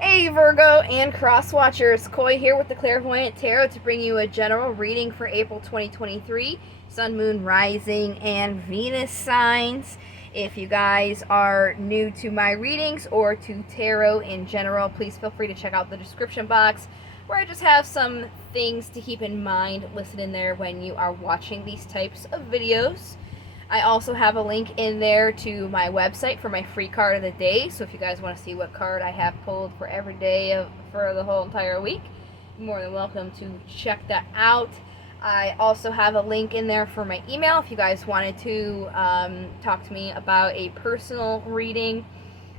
Hey Virgo and Cross Watchers, Koi here with the Clairvoyant Tarot to bring you a general reading for April 2023, Sun, Moon, Rising, and Venus signs. If you guys are new to my readings or to tarot in general, please feel free to check out the description box where I just have some things to keep in mind listed in there when you are watching these types of videos. I also have a link in there to my website for my free card of the day. So if you guys want to see what card I have pulled for every day for the whole entire week, you're more than welcome to check that out. I also have a link in there for my email if you guys wanted to talk to me about a personal reading.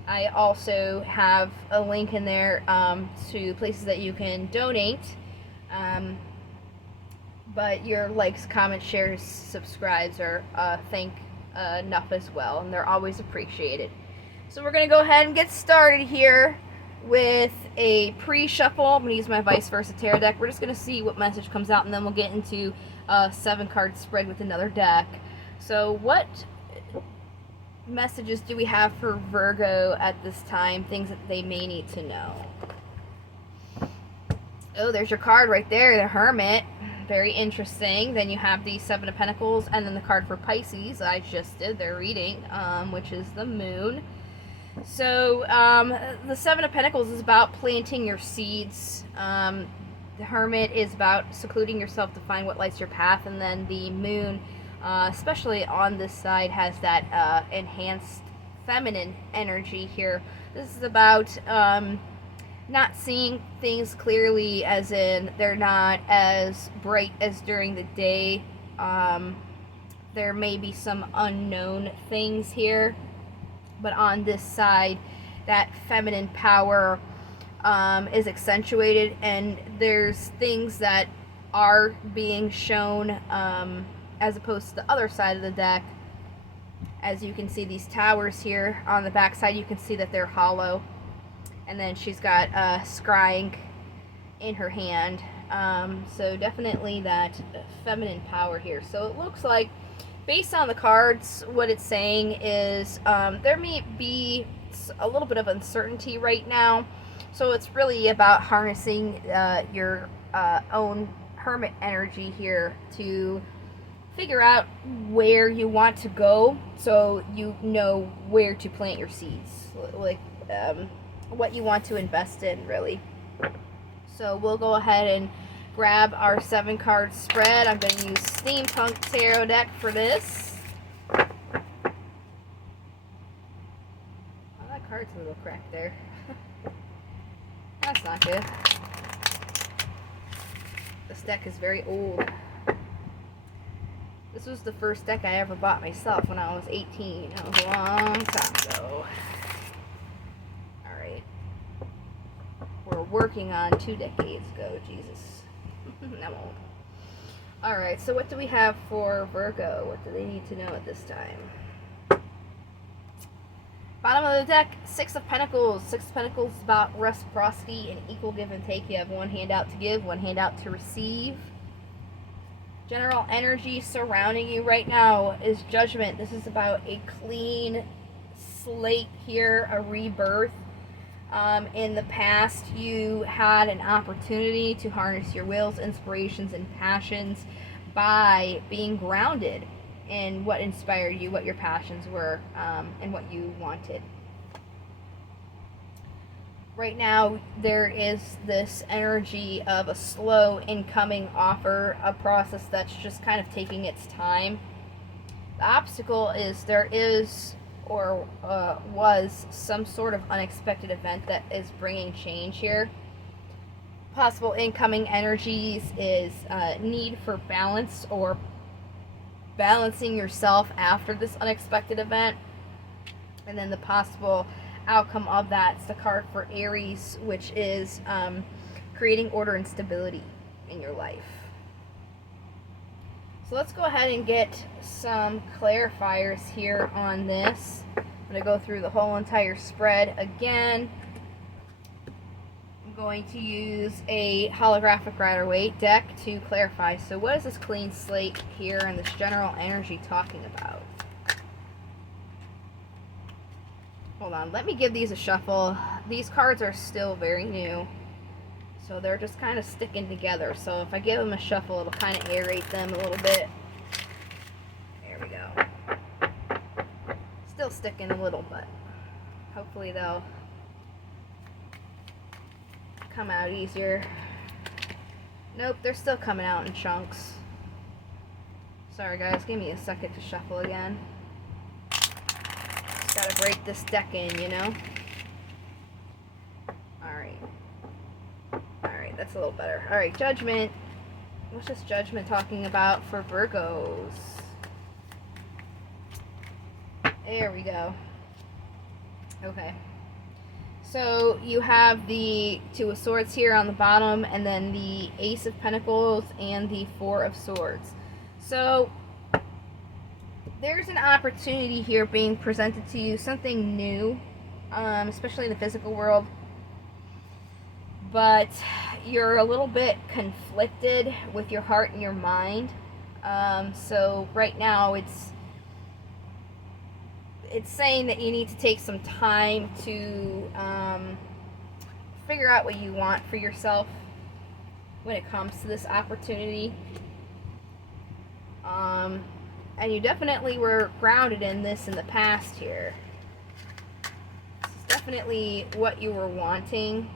I also have a link in there to places that you can donate. But your likes, comments, shares, subscribes are thank enough as well, and they're always appreciated. So we're going to go ahead and get started here with a pre-shuffle. I'm going to use my vice versa tarot deck. We're just going to see what message comes out, and then we'll get into a 7-card spread with another deck. So what messages do we have for Virgo at this time? Things that they may need to know. Oh, there's your card right there, the Hermit. Very interesting. Then you have the 7 of Pentacles, and then the card for Pisces I just did their reading, which is the Moon. So the 7 of Pentacles is about planting your seeds. The Hermit is about secluding yourself to find what lights your path, and then the Moon, especially on this side, has that enhanced feminine energy here. This is about not seeing things clearly, as in they're not as bright as during the day. There may be some unknown things here, but on this side, that feminine power is accentuated, and there's things that are being shown as opposed to the other side of the deck. As you can see, these towers here on the back side, you can see that they're hollow. And then she's got scrying in her hand. So definitely that feminine power here. So it looks like, based on the cards, what it's saying is there may be a little bit of uncertainty right now. So it's really about harnessing your own hermit energy here to figure out where you want to go, so you know where to plant your seeds. Like what you want to invest in, really. So we'll go ahead and grab our 7-card spread. I'm going to use Steampunk Tarot deck for this. Oh, that card's a little cracked there. That's not good. This deck is very old. This was the first deck I ever bought myself when I was 18. That was a long time ago. We're working on 2 decades ago. Jesus. I'm old. Alright, so what do we have for Virgo? What do they need to know at this time? Bottom of the deck, 6 of Pentacles. 6 of Pentacles is about reciprocity and equal give and take. You have one hand out to give, one hand out to receive. General energy surrounding you right now is Judgment. This is about a clean slate here, a rebirth. In the past, you had an opportunity to harness your wills, inspirations, and passions by being grounded in what inspired you, what your passions were, and what you wanted. Right now, there is this energy of a slow incoming offer, a process that's just kind of taking its time. The obstacle is there is or was some sort of unexpected event that is bringing change here. Possible incoming energies is need for balance, or balancing yourself after this unexpected event. And then the possible outcome of that's the card for Aries, which is creating order and stability in your life. So let's go ahead and get some clarifiers here on this. I'm going to go through the whole entire spread again. I'm going to use a holographic Rider-Waite deck to clarify. So what is this clean slate here and this general energy talking about? Hold on, let me give these a shuffle. These cards are still very new, so they're just kind of sticking together. So if I give them a shuffle, it'll kind of aerate them a little bit. There we go. Still sticking a little, but hopefully they'll come out easier. Nope, they're still coming out in chunks. Sorry guys, give me a second to shuffle again. Just gotta break this deck in, you know? Alright, that's a little better. Alright, Judgment. What's this Judgment talking about for Virgos? There we go. Okay. So you have the Two of Swords here on the bottom, and then the Ace of Pentacles and the Four of Swords. So there's an opportunity here being presented to you, something new, especially in the physical world. But you're a little bit conflicted with your heart and your mind. So right now it's saying that you need to take some time to figure out what you want for yourself when it comes to this opportunity. And you definitely were grounded in this in the past here. This is definitely what you were wanting.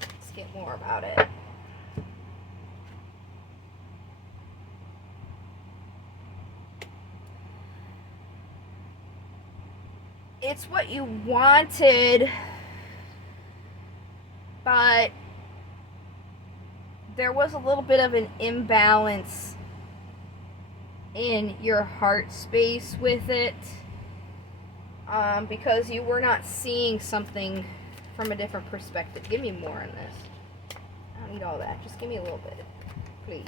Let's get more about it. It's what you wanted, but there was a little bit of an imbalance in your heart space with it, because you were not seeing something from a different perspective. Give me more on this. I don't need all that. Just give me a little bit, please.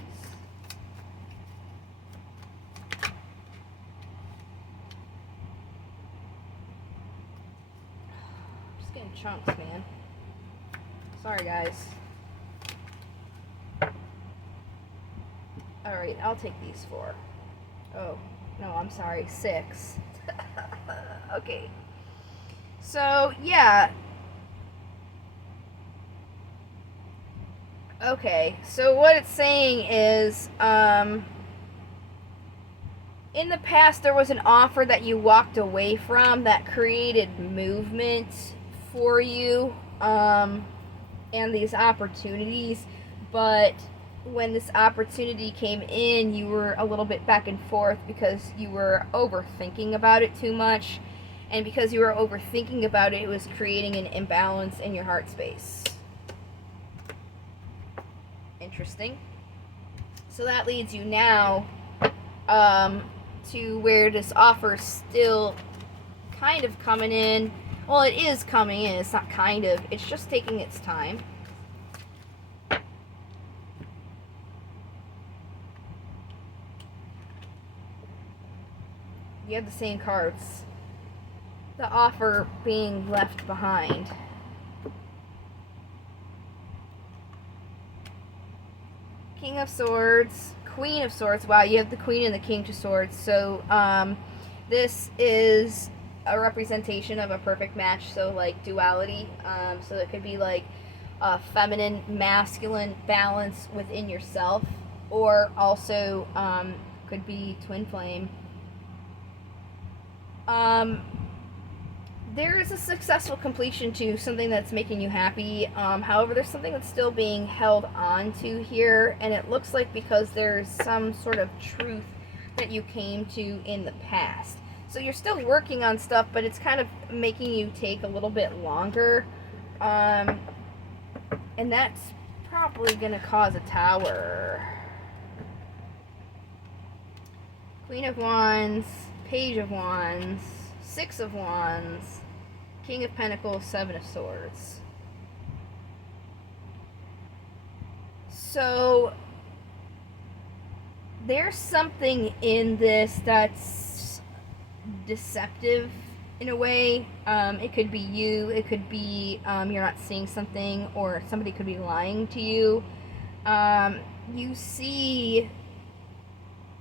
Just getting chunks, man. Sorry, guys. Alright, I'll take these 4. Oh, no, I'm sorry, 6. Okay. So, yeah. Okay, so what it's saying is, in the past there was an offer that you walked away from that created movement for you, and these opportunities, but when this opportunity came in, you were a little bit back and forth because you were overthinking about it too much, and because you were overthinking about it, it was creating an imbalance in your heart space. Interesting. So that leads you now to where this offer is still kind of coming in. Well, it is coming in. It's not kind of. It's just taking its time. You have the same cards. The offer being left behind. King of Swords, Queen of Swords. Wow, you have the Queen and the King of Swords. So, this is a representation of a perfect match. So, like, duality. So it could be like a feminine, masculine balance within yourself. Or also, could be twin flame. There is a successful completion to something that's making you happy. However, there's something that's still being held on to here, and it looks like because there's some sort of truth that you came to in the past. So you're still working on stuff, but it's kind of making you take a little bit longer. And that's probably going to cause a Tower. Queen of Wands, Page of Wands, Six of Wands, King of Pentacles, Seven of Swords. So there's something in this that's deceptive in a way. It could be you, it could be you're not seeing something, or somebody could be lying to you. You see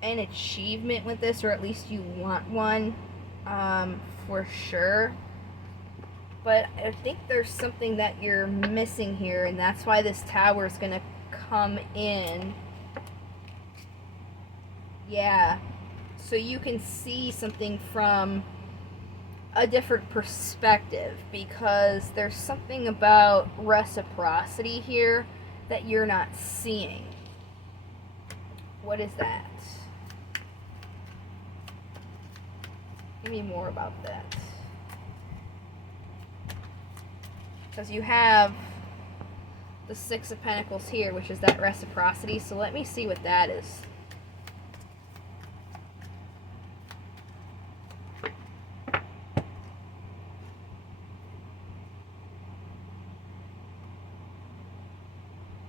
an achievement with this, or at least you want one. for sure. But I think there's something that you're missing here, and that's why this tower is going to come in. Yeah. So you can see something from a different perspective, because there's something about reciprocity here that you're not seeing. What is that? Give me more about that. Because you have the Six of Pentacles here, which is that reciprocity. So let me see what that is.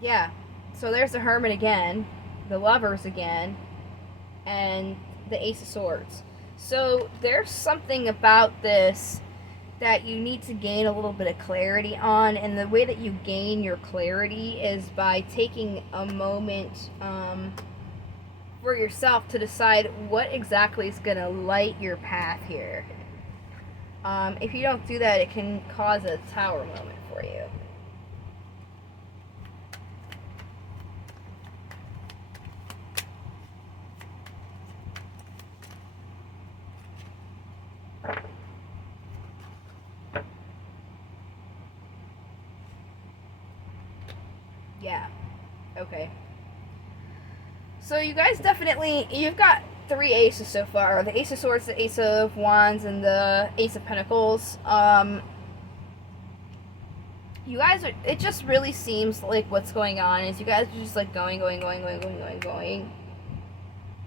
Yeah, so there's the Hermit again, the Lovers again, and the Ace of Swords. So there's something about this that you need to gain a little bit of clarity on, and the way that you gain your clarity is by taking a moment for yourself to decide what exactly is going to light your path here. If you don't do that, it can cause a tower moment for you. Yeah. Okay. So you guys definitely, you've got 3 aces so far. The Ace of Swords, the Ace of Wands, and the Ace of Pentacles. You guys are, it just really seems like what's going on is you guys are just like going.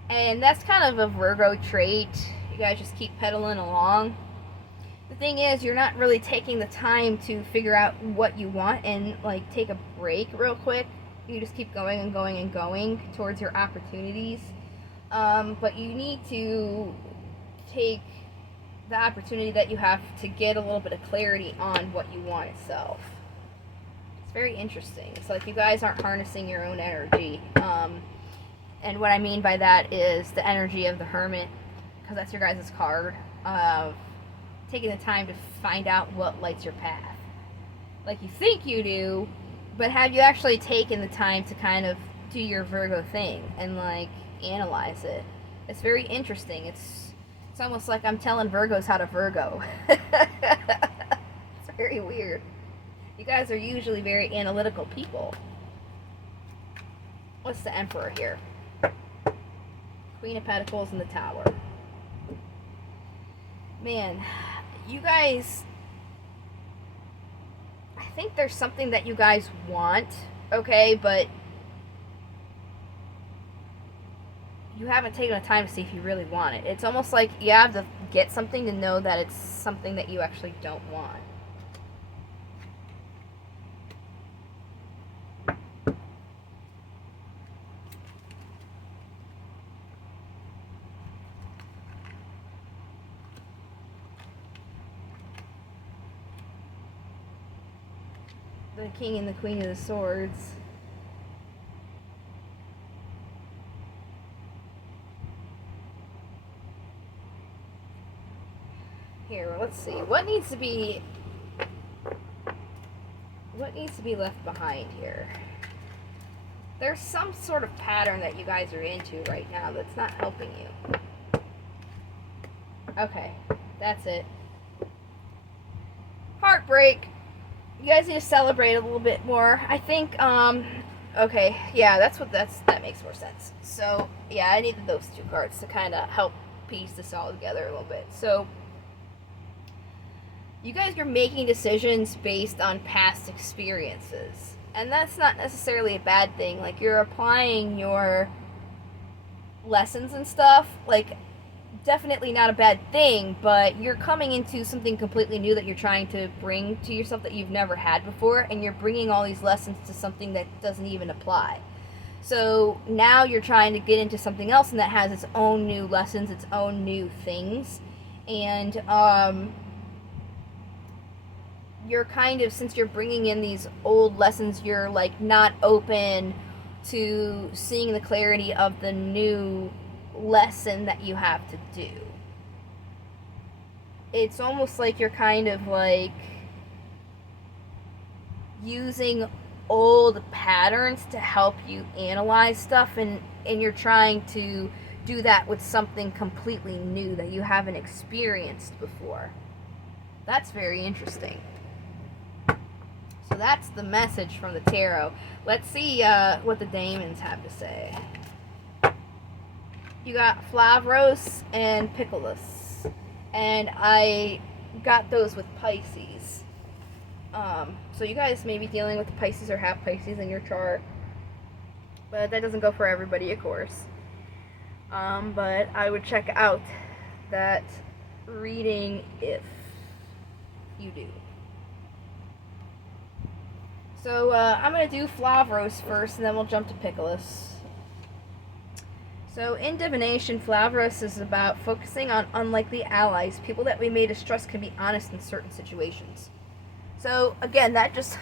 And that's kind of a Virgo trait. You guys just keep pedaling along. The thing is, you're not really taking the time to figure out what you want and like take a break real quick. You just keep going towards your opportunities. But you need to take the opportunity that you have to get a little bit of clarity on what you want itself. It's very interesting. It's like you guys aren't harnessing your own energy. And what I mean by that is the energy of the Hermit, because that's your guys' card. Taking the time to find out what lights your path. Like you think you do, but have you actually taken the time to kind of do your Virgo thing and like analyze it? It's very interesting. It's almost like I'm telling Virgos how to Virgo. It's very weird. You guys are usually very analytical people. What's the Emperor here? Queen of Pentacles and the Tower. Man, you guys, I think there's something that you guys want, okay, but you haven't taken the time to see if you really want it. It's almost like you have to get something to know that it's something that you actually don't want. The King and the Queen of the Swords. Here, let's see. What needs to be left behind here? There's some sort of pattern that you guys are into right now that's not helping you. Okay, that's it. Heartbreak. You guys need to celebrate a little bit more. I think, okay, yeah, that makes more sense. So, yeah, I needed those 2 cards to kind of help piece this all together a little bit. So, you guys are making decisions based on past experiences. And that's not necessarily a bad thing. Like, you're applying your lessons and stuff. Like, definitely not a bad thing, but you're coming into something completely new that you're trying to bring to yourself that you've never had before, and you're bringing all these lessons to something that doesn't even apply. So now you're trying to get into something else, and that has its own new lessons, its own new things, and you're kind of, since you're bringing in these old lessons, you're like not open to seeing the clarity of the new lesson that you have to do. it's almost like you're kind of like using old patterns to help you analyze stuff, and you're trying to do that with something completely new that you haven't experienced before. That's very interesting. So that's the message from the tarot. Let's see what the demons have to say. You got Flavros and Piccolus, and I got those with Pisces. So you guys may be dealing with the Pisces or have Pisces in your chart, but that doesn't go for everybody, of course. But I would check out that reading if you do. So I'm going to do Flavros first, and then we'll jump to Piccolus. So in divination, Flavros is about focusing on unlikely allies. People that we may distrust can be honest in certain situations. So again, that's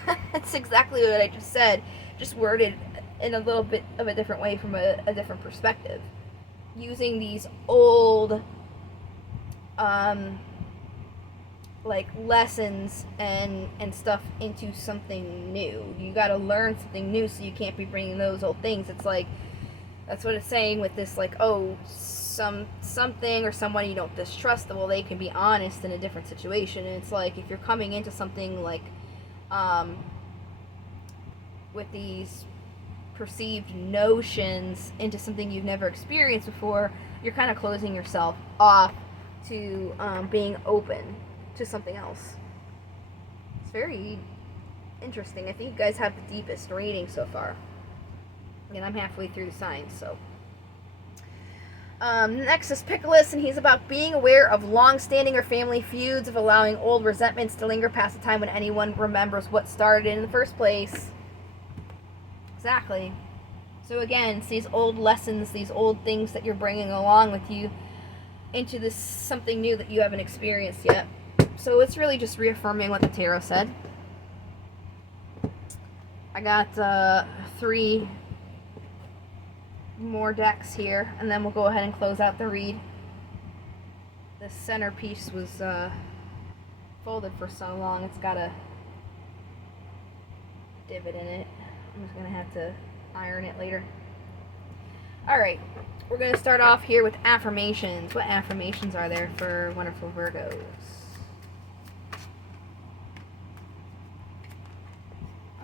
exactly what I just said, just worded in a little bit of a different way from a different perspective. Using these old like lessons and stuff into something new. You got to learn something new, so you can't be bringing those old things. It's like, that's what it's saying with this, like, oh, something or someone you don't distrust, well, they can be honest in a different situation. And it's like, if you're coming into something like with these perceived notions into something you've never experienced before, you're kind of closing yourself off to being open to something else. It's very interesting. I think you guys have the deepest reading so far, and I'm halfway through the signs. So next is Piccolus, and he's about being aware of long-standing or family feuds, of allowing old resentments to linger past the time when anyone remembers what started it in the first place. Exactly. So again, it's these old lessons, these old things that you're bringing along with you into this something new that you haven't experienced yet. So it's really just reaffirming what the tarot said. I got 3 more decks here, and then we'll go ahead and close out the read. This centerpiece was folded for so long, it's got a divot in it. I'm just gonna have to iron it later. Alright, we're gonna start off here with affirmations. What affirmations are there for wonderful Virgos?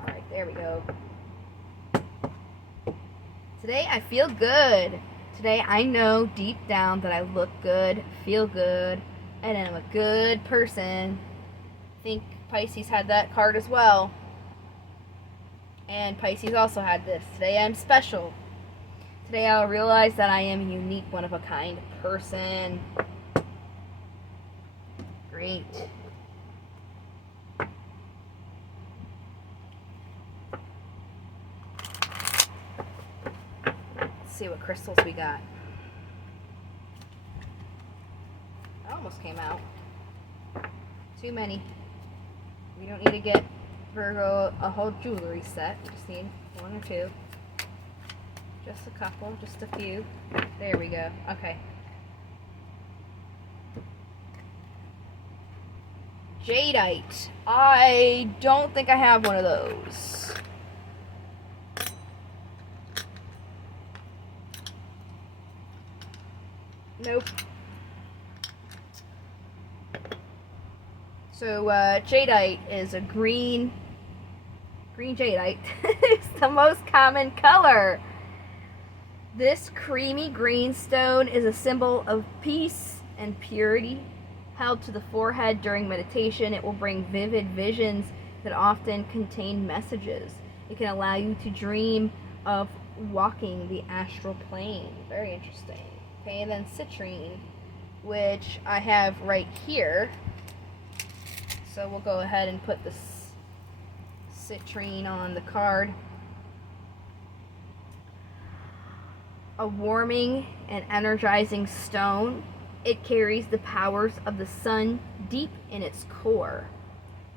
Alright, there we go. Today I feel good. Today I know deep down that I look good, feel good, and I'm a good person. I think Pisces had that card as well. And Pisces also had this. Today I'm special. Today I'll realize that I am a unique, one-of-a-kind person. Great. Let's see what crystals we got. That almost came out. Too many. We don't need to get Virgo a whole jewelry set. We just need 1 or 2. Just a couple, just a few. There we go. Okay. Jadeite. I don't think I have one of those. Nope. So, jadeite is a green jadeite. It's the most common color. This creamy green stone is a symbol of peace and purity. Held to the forehead during meditation, it will bring vivid visions that often contain messages. It can allow you to dream of walking the astral plane. Very interesting. Okay, and then citrine, which I have right here. So we'll go ahead and put this citrine on the card. A warming and energizing stone. It carries the powers of the sun deep in its core.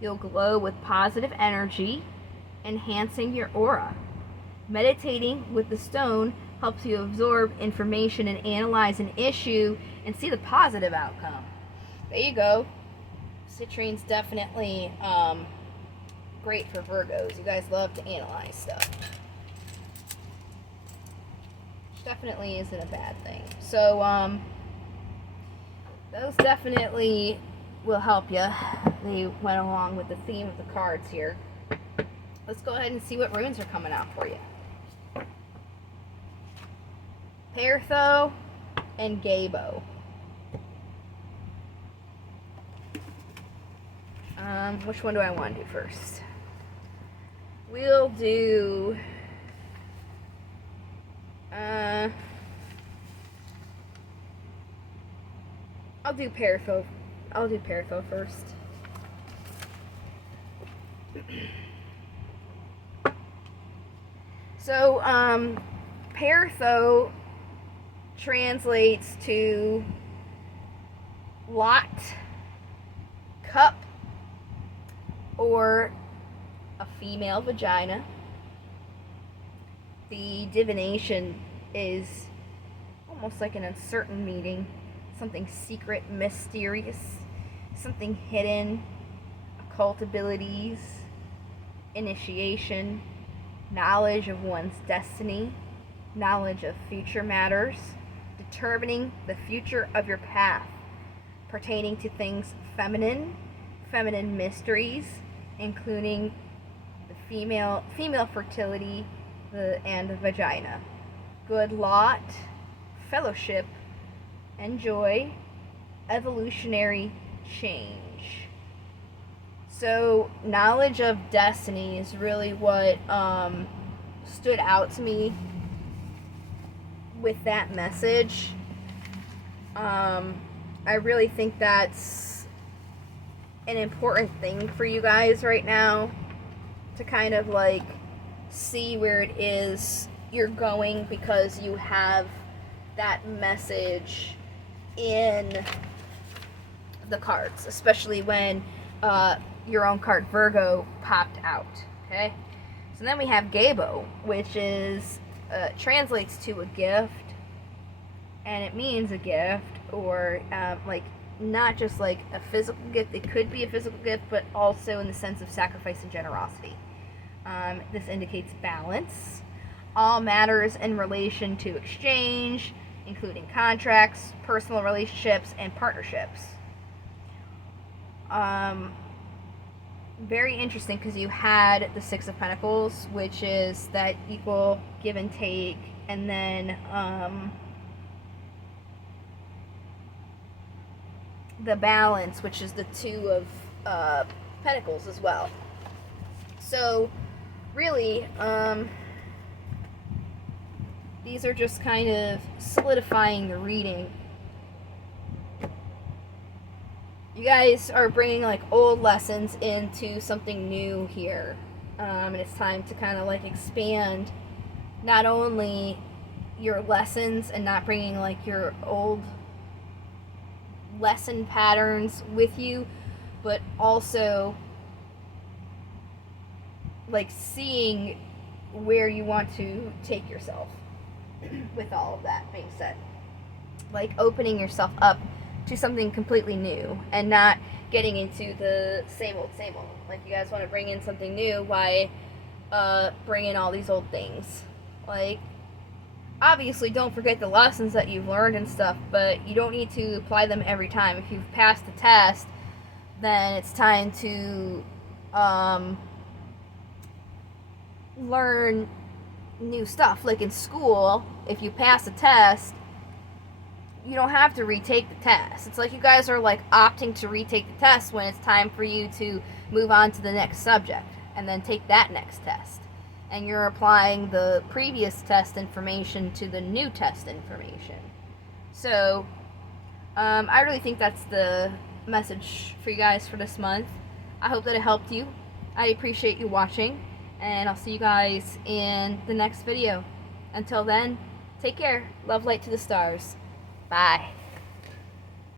You'll glow with positive energy, enhancing your aura. Meditating with the stone helps you absorb information and analyze an issue and see the positive outcome. There you go. Citrane's definitely great for Virgos. You guys love to analyze stuff. Which definitely isn't a bad thing. So, those definitely will help you. They went along with the theme of the cards here. Let's go ahead and see what runes are coming out for you. Pertho and Gabo. Which one do I want to do first? We'll do I'll do Pertho. I'll do Pertho first. So, Pertho translates to lot, cup, or a female vagina. The divination is almost like an uncertain meaning, something secret, mysterious, something hidden, occult abilities, initiation, knowledge of one's destiny, knowledge of future matters, determining the future of your path, pertaining to things feminine mysteries, including the female fertility and the vagina, good lot, fellowship, and joy, evolutionary change. So knowledge of destiny is really what stood out to me with that message. I really think that's an important thing for you guys right now, to kind of like see where it is you're going, because you have that message in the cards, especially when your own card Virgo popped out. Okay, so then we have Gabo, which is translates to a gift, and it means a gift, or like not just like a physical gift. It could be a physical gift, but also in the sense of sacrifice and generosity. This indicates balance. All matters in relation to exchange, including contracts, personal relationships, and partnerships. Very interesting, because you had the Six of Pentacles, which is that equal give and take, and then the balance, which is the Two of Pentacles as well. So really, these are just kind of solidifying the reading. You guys are bringing like old lessons into something new here, and it's time to kind of like expand not only your lessons and not bringing like your old lesson patterns with you, but also like seeing where you want to take yourself with all of that being said. Like opening yourself up to something completely new and not getting into the same old. Like you guys want to bring in something new, why bring in all these old things? Like, obviously don't forget the lessons that you've learned and stuff, but you don't need to apply them every time. If you've passed the test, then it's time to learn new stuff. Like in school, if you pass a test, you don't have to retake the test. It's like you guys are like opting to retake the test when it's time for you to move on to the next subject and then take that next test. And you're applying the previous test information to the new test information. So, I really think that's the message for you guys for this month. I hope that it helped you. I appreciate you watching, and I'll see you guys in the next video. Until then, take care. Love, light to the stars. Bye.